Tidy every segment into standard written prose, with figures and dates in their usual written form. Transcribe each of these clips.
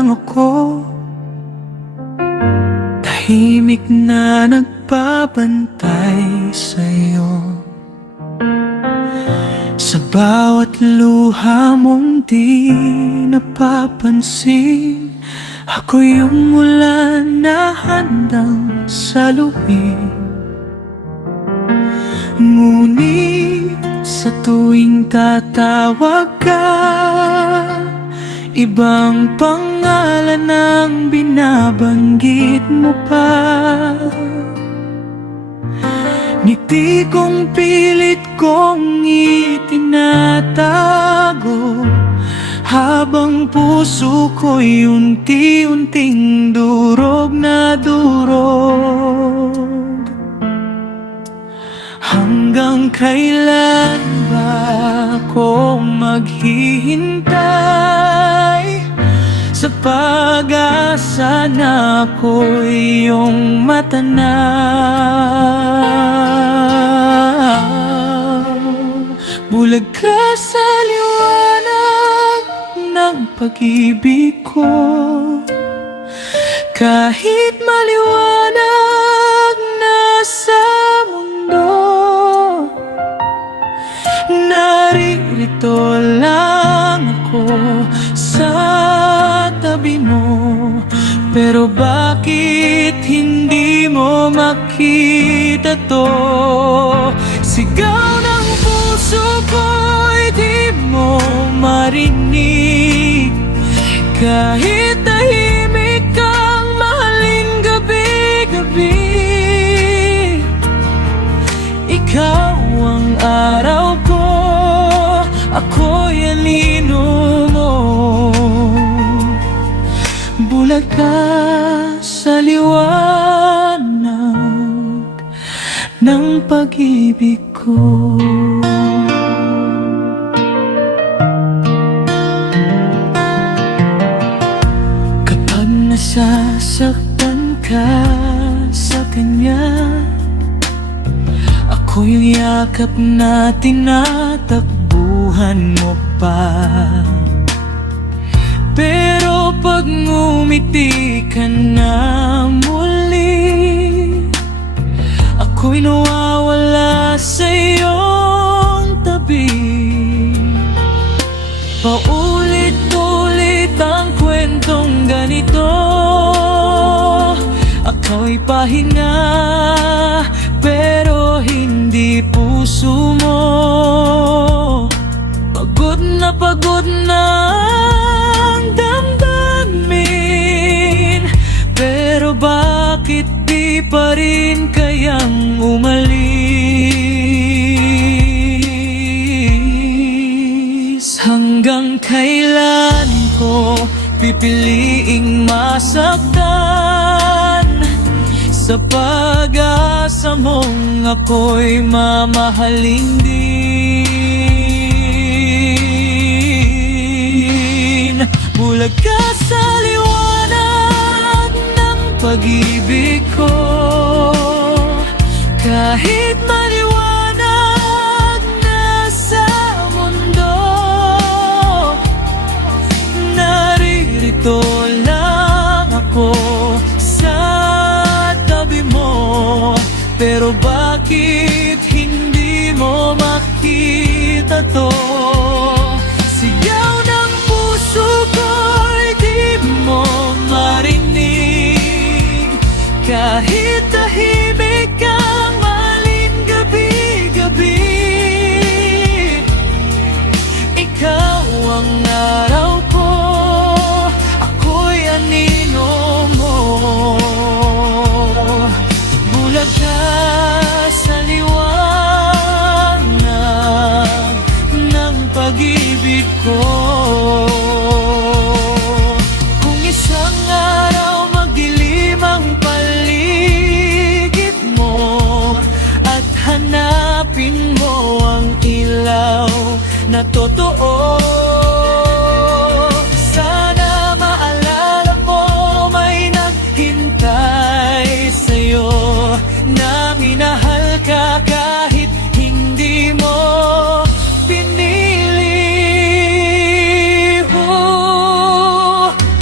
lang ako, tahimik na nagbabantay sa'yo. Sa bawat luha mong di napapansin, ako yung ulan na handang saluhin. Ngunit sa tuwing tatawag ka, ibang pangalan ang binabanggit mo pa. Ngiti kong pilit kong itinatago, habang puso ko'y unti-unting durog na durog. Hanggang kailan ba ako maghihintay sa pag-asa na ako'y iyong matanaw? Bulag ka sa liwanag ng pag-ibig ko, kahit maliwanag na sa mundo. Naririto lang ako sa tabi mo, pero bakit hindi mo makita to? Sigaw ng puso ko'y di mo marinig, kahit tahimik kang mahalin gabi-gabi. Ikaw ang araw ko, ako'y anino mo. Bulag ka sa liwanag ng pag-ibig ko. Kapag nasasaktan ka sa kanya, ako yung yakap na tinatakbuhan mo pa. Pero pag ngumiti ka na muli, ako'y nawawala sa iyong tabi. Paulit-ulit ang kwentong ganito, ako'y pahinga pero hindi puso mo. Pagod na ang damdamin, pero bakit di pa rin kayang umalis? Hanggang kailan ko pipiliing masaktan sa pag-asa mong ako'y mamahalin din? Bulag ka sa liwanag ng pag-ibig ko, kahit maliwanag na sa mundo. Naririto lang ako sa tabi mo, pero bakit hindi mo makita to? Sigaw ng puso ko'y di mo marinig, kahit tahimik kang mahalin gabi-gabi. Ikaw ang araw ko, ako'y anino mo. Bulag ka sa liwanag ng pag-ibig ko. Kung isang araw magdilim ang paligid mo at hanapin mo ang ilaw na totoo, sana maalala mo may naghintay sa'yo, na minahal ka kahit hindi mo pinili.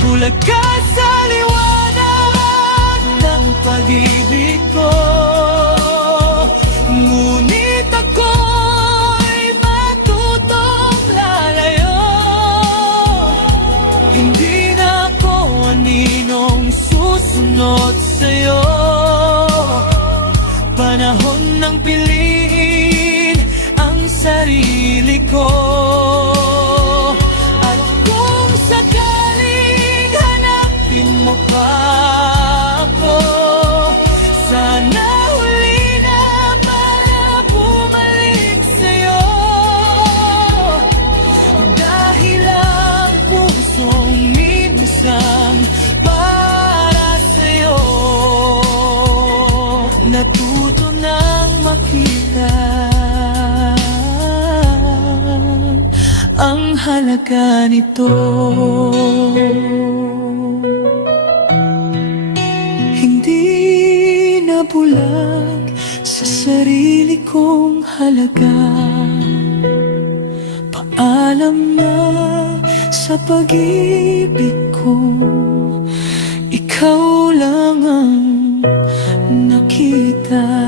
Bulag ka sarili ko. At kung sakaling hanapin mo pa ako, sana huli na para bumalik sa'yo. Dahil ang pusong minsan para sa'yo natuto nang makita ang halaga nito. Hindi na bulag sa sarili kong halaga. Paalam na sa pag-ibig ko, ikaw lang ang nakita.